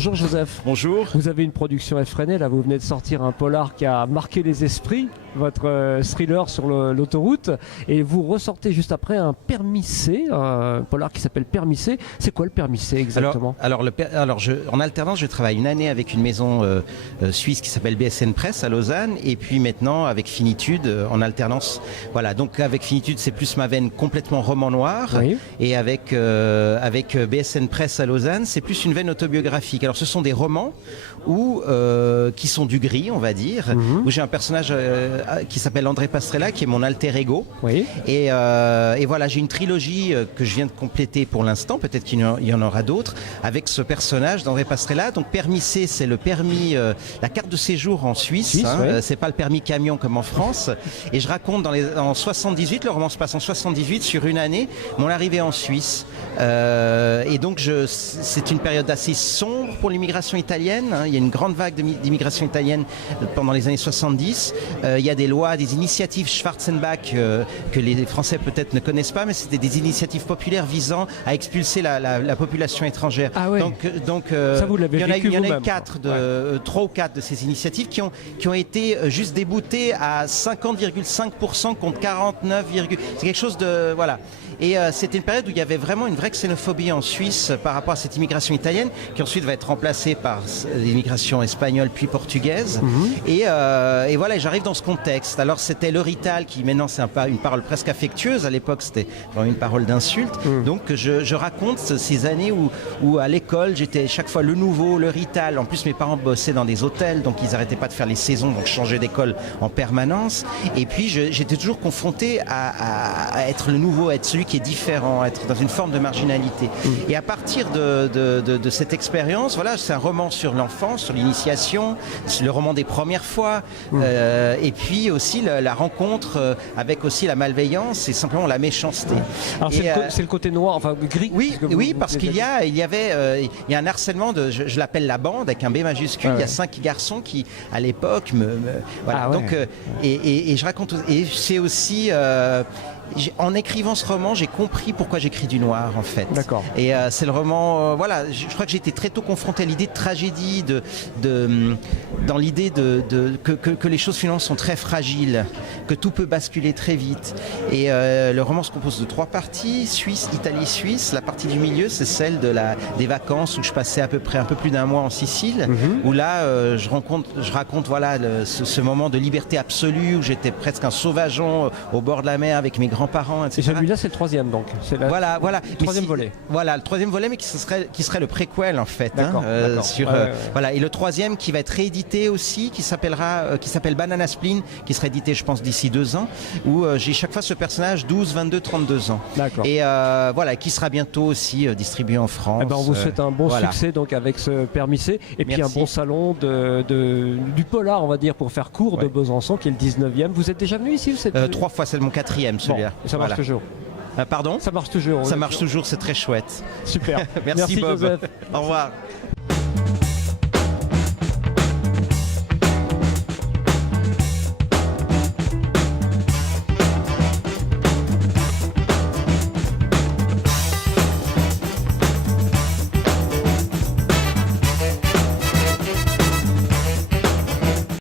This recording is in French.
Bonjour Joseph. Bonjour. Vous avez une production effrénée, là vous venez de sortir un polar qui a marqué les esprits, votre thriller sur l'autoroute, et vous ressortez juste après un Permis C, un polar qui s'appelle Permis C. C'est quoi le Permis C exactement? En alternance, je travaille une année avec une maison suisse qui s'appelle BSN Press à Lausanne, et puis maintenant avec Finitude en alternance. Voilà, donc avec Finitude c'est plus ma veine complètement roman noir, Oui. et avec BSN Press à Lausanne c'est plus une veine autobiographique. Alors ce sont des romans qui sont du gris, on va dire, où j'ai un personnage qui s'appelle André Pastrella, qui est mon alter ego. Oui. Et voilà, j'ai une trilogie que je viens de compléter pour l'instant, peut-être qu'il y en aura d'autres, avec ce personnage d'André Pastrella. Donc permis C, c'est le permis, la carte de séjour en Suisse, Oui. c'est pas le permis camion comme en France. Et je raconte en 78, le roman se passe en 78, sur une année, mon arrivée en Suisse. Et donc c'est une période assez sombre pour l'immigration italienne, hein. Il y a une grande vague d'immigration italienne pendant les années 70. Il y a des lois, des initiatives Schwarzenbach que les Français peut-être ne connaissent pas, mais c'était des initiatives populaires visant à expulser la population étrangère. Ah ouais. Donc ça, vous l'avez vécu il y en a vous-même, eu 3 ou 4 de ces initiatives qui ont été juste déboutées à 50,5% contre 49, c'est quelque chose de... Voilà. Et c'était une période où il y avait vraiment une vraie xénophobie en Suisse par rapport à cette immigration italienne, qui ensuite va être remplacée par l'immigration espagnole puis portugaise. Et voilà, j'arrive dans ce contexte. Alors c'était le rital qui maintenant c'est une parole presque affectueuse. À l'époque c'était vraiment une parole d'insulte. Donc je raconte ces années où à l'école j'étais chaque fois le nouveau, le rital. En plus mes parents bossaient dans des hôtels, donc ils n'arrêtaient pas de faire les saisons, donc je changeais d'école en permanence. Et puis j'étais toujours confronté à être le nouveau, à être celui qui est différent, à être dans une forme de marginalité. Et à partir de cette expérience, voilà, c'est un roman sur l'enfance, sur l'initiation, c'est le roman des premières fois, et puis aussi la rencontre avec aussi la malveillance et simplement la méchanceté. Alors c'est le côté noir, enfin gris. Oui, parce qu'il y a un harcèlement je l'appelle la bande avec un B majuscule. Il y a 5 garçons qui à l'époque voilà. Donc et je raconte, et c'est aussi en écrivant ce roman, j'ai compris pourquoi j'écris du noir, en fait. D'accord. Et c'est le roman, voilà, je crois que j'ai été très tôt confronté à l'idée de tragédie, dans l'idée que les choses finalement sont très fragiles, que tout peut basculer très vite. Et le roman se compose de 3 parties, Suisse, Italie, Suisse. La partie du milieu, c'est celle des vacances où je passais à peu près un peu plus d'un mois en Sicile, où là, je raconte voilà, ce moment de liberté absolue, où j'étais presque un sauvageon au bord de la mer avec mes grands-parents, etc. Et celui-là, c'est le 3e donc. Voilà. Le 3e volet. Voilà, le 3e volet, mais qui serait le préquel en fait. D'accord. Voilà. Et le 3e qui va être réédité aussi, qui s'appelle Banana Spleen, qui sera édité, je pense, d'ici 2 ans, où j'ai chaque fois ce personnage 12, 22, 32 ans. D'accord. Et voilà, qui sera bientôt aussi distribué en France. Eh ben, on vous souhaite un bon succès donc avec ce Permis C, et puis un bon salon du polar, on va dire, pour faire court, de Besançon, qui est le 19e. Vous êtes déjà venu ici? 3 fois, c'est mon 4e celui-là. Bon, ça marche toujours. Pardon? Ça marche toujours. Ça marche toujours, c'est très chouette. Super. Merci Bob. Joseph. Au revoir.